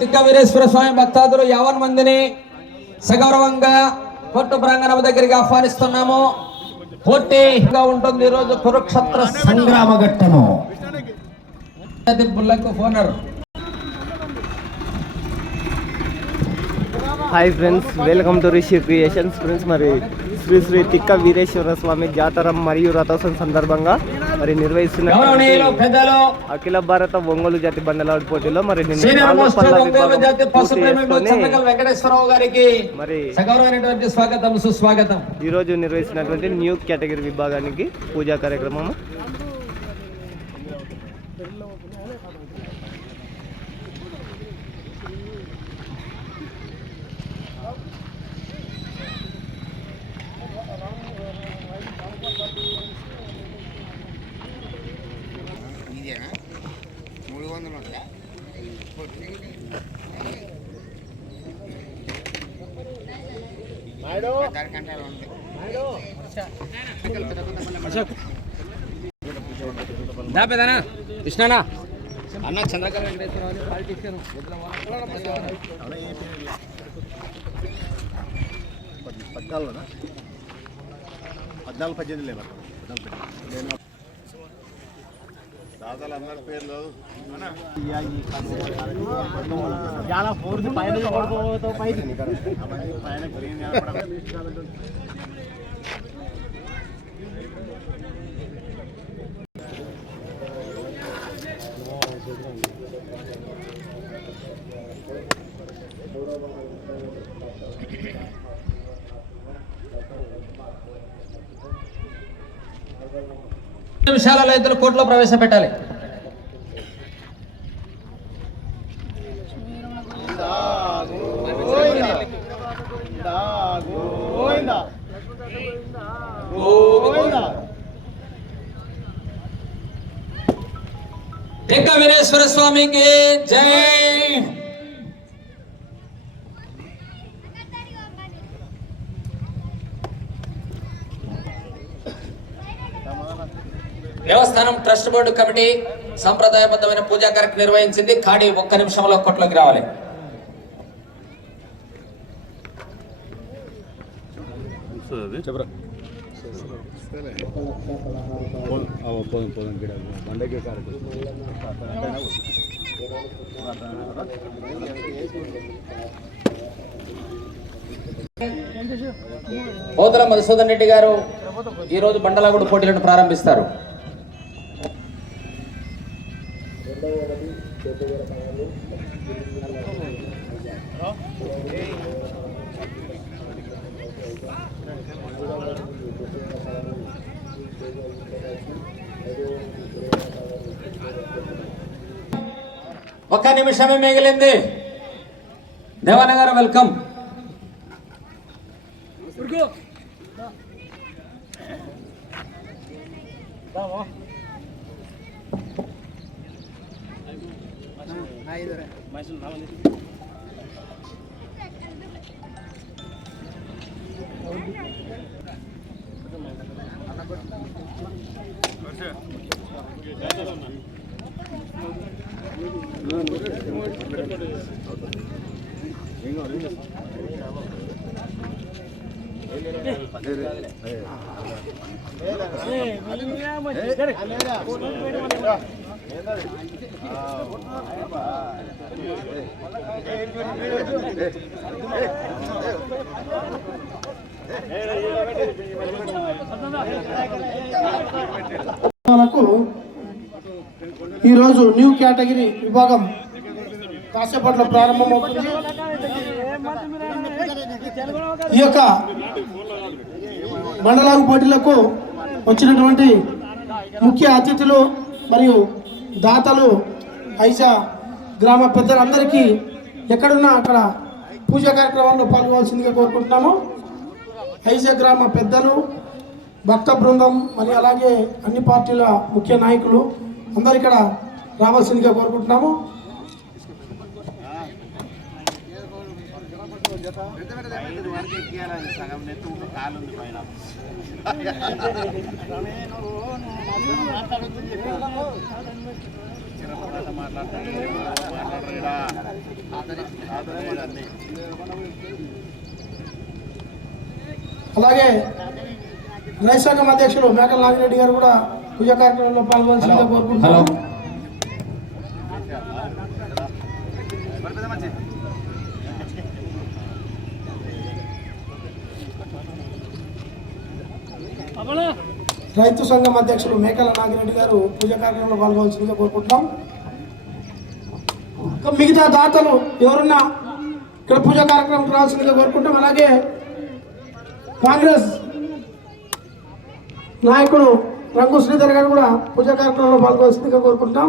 తిక్క వీరేశ్వర స్వామి భక్తాదులు యావన్ మందిని సగౌరవంగా కోర్టు ప్రాంగణం దగ్గరికి ఆహ్వానిస్తున్నాము. పోటీగా ఉంటుంది ఈ రోజు కురుక్షేత్ర సంగ్రామ ఘట్టము. బుల్లకు hi friends welcome to Rishi creations friends మరి శ్రీ శ్రీ తిక్క వీరేశ్వర స్వామి జాతర మరియు రథోత్సవం సందర్భంగా మరి నిర్వహిస్తున్న అఖిల భారత ఒంగోలు జాతి బండలాడు పోటీలో మరి స్వాగతం సుస్వాగతం. ఈ రోజు నిర్వహిస్తున్నటువంటి న్యూ కేటగిరీ విభాగానికి పూజా కార్యక్రమం ఇదేనా మూడు వందలు ఉంటుందా ఉంది దాపేదానా కృష్ణనా. అన్న చంద్రకళ వెంకటేశ్వరరావు పాలిటిషియన్ పద్నాలుగు పద్దెనిమిది లేవు? నేను దాదాలు అందరి పేర్లు పైన గ్రీన్ నిమిషాలలో ఇద్దరు కోర్టులో ప్రవేశపెట్టాలి. ఇంకా వీరేశ్వర స్వామికి జై! దేవస్థానం ట్రస్ట్ బోర్డు కమిటీ సంప్రదాయబద్ధమైన పూజా కార్యక్రమం నిర్వహించింది. కాడి ఒక్క నిమిషంలో కొట్లోకి రావాలి. పోతల మధుసూదన్ రెడ్డి గారు ఈ రోజు బండలాగుడు పోటీలను ప్రారంభిస్తారు. ఒక్క నిమిషమే మిగిలింది. దేవాన గారు welcome Mais um lá, onde Thank. మనకు ఈరోజు న్యూ కేటగిరీ విభాగం కాసేపట్లో ప్రారంభమవుతుంది. ఈ యొక్క మండలాగు పోటీలకు వచ్చినటువంటి ముఖ్య అతిథులు మరియు దాతలు ఐజా గ్రామ పెద్దలందరికీ ఎక్కడున్నా అక్కడ పూజా కార్యక్రమంలో పాల్గొవాల్సిందిగా కోరుకుంటున్నాము. ఐజా గ్రామ పెద్దలు భక్త బృందం మరియు అలాగే అన్ని పార్టీల ముఖ్య నాయకులు అందరు ఇక్కడ రావాల్సిందిగా కోరుకుంటున్నాము ఐదు వరకు ఎక్కియాలని సగం నెత్తు కాలు ఉంది పైన అలాగే రైతు సంఘం అధ్యక్షులు మేకల నాగిరెడ్డి గారు కూడా పూజా కార్యక్రమంలో పాల్గొనాల్సిందిగా హలో రైతు సంఘం అధ్యక్షులు మేకల నాగిరెడ్డి గారు పూజ కార్యక్రమంలో పాల్గొవలసిందిగా కోరుకుంటున్నాం. మిగతా దాతలు ఎవరున్నా ఇక్కడ పూజా కార్యక్రమం రావాల్సిందిగా కోరుకుంటాం అలాగే కాంగ్రెస్ నాయకుడు రంగు శ్రీధర్ గారు కూడా పూజా కార్యక్రమంలో పాల్గొవలసిందిగా కోరుకుంటాం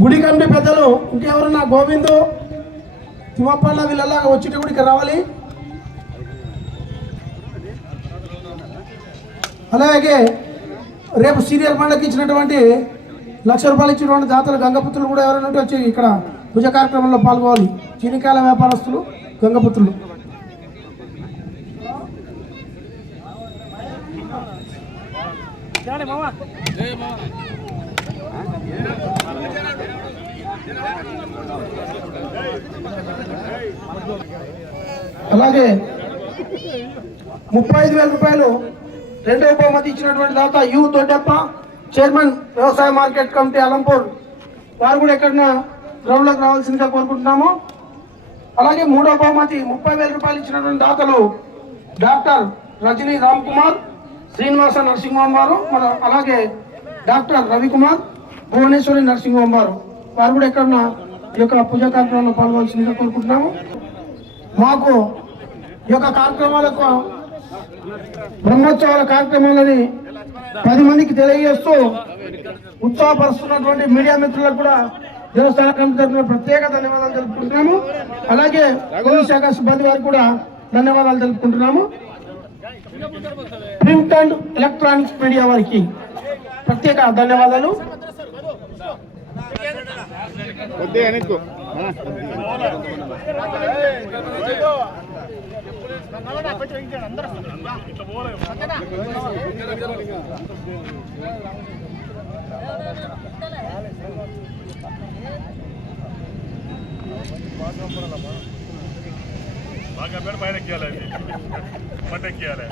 గుడి కమిటీ పెద్దలు ఇంకెవరన్నా? గోవిందు తిమ్మప్పన్న వీళ్ళలా వచ్చి గుడికి రావాలి. అలాగే రేపు సీరియల్ పండుగకి ఇచ్చినటువంటి లక్ష రూపాయలు ఇచ్చినటువంటి దాతలు గంగపుత్రులు కూడా ఎవరైనా ఉంటే వచ్చి ఇక్కడ పూజ కార్యక్రమంలో పాల్గొవాలి. చీనికాయల వ్యాపారస్తులు గంగపుత్రులు. అలాగే ముప్పై ఐదు వేల రూపాయలు రెండవ బహుమతి ఇచ్చినటువంటి దాత యు దొడ్డప్ప చైర్మన్ వ్యవసాయ మార్కెట్ కమిటీ అలంపూర్. వారు కూడా ఎక్కడన్నా గ్రౌండ్లోకి రావాల్సిందిగా కోరుకుంటున్నాము. అలాగే మూడో బహుమతి ముప్పై వేల రూపాయలు ఇచ్చినటువంటి దాతలు డాక్టర్ రజనీ రామ్ కుమార్ శ్రీనివాస నరసింహం వారు మన అలాగే డాక్టర్ రవికుమార్ భువనేశ్వరి నరసింహం వారు వారు కూడా ఎక్కడన్నా ఈ యొక్క పూజా కార్యక్రమంలో పాల్గొవలసిందిగా కోరుకుంటున్నాము. మాకు ఈ యొక్క కార్యక్రమాలకు బ్రహ్మోత్సవాల కార్యక్రమాలని పది మందికి తెలియజేస్తూ ఉత్సాహపరుస్తున్నటువంటి మీడియా మిత్రులకు కూడా దేవస్థాన కమిటీ తరఫున ప్రత్యేక ధన్యవాదాలు తెలుపుకుంటున్నాము. అలాగే పోలీస్ శాఖ సిబ్బంది వారికి కూడా ధన్యవాదాలు తెలుపుకుంటున్నాము. ప్రింట్ అండ్ ఎలక్ట్రానిక్స్ మీడియా వారికి ప్రత్యేక ధన్యవాదాలు కొద్దిగా వెనక్కు బాగా పైన ఎక్కియాలి అది మంట ఎక్కియాలి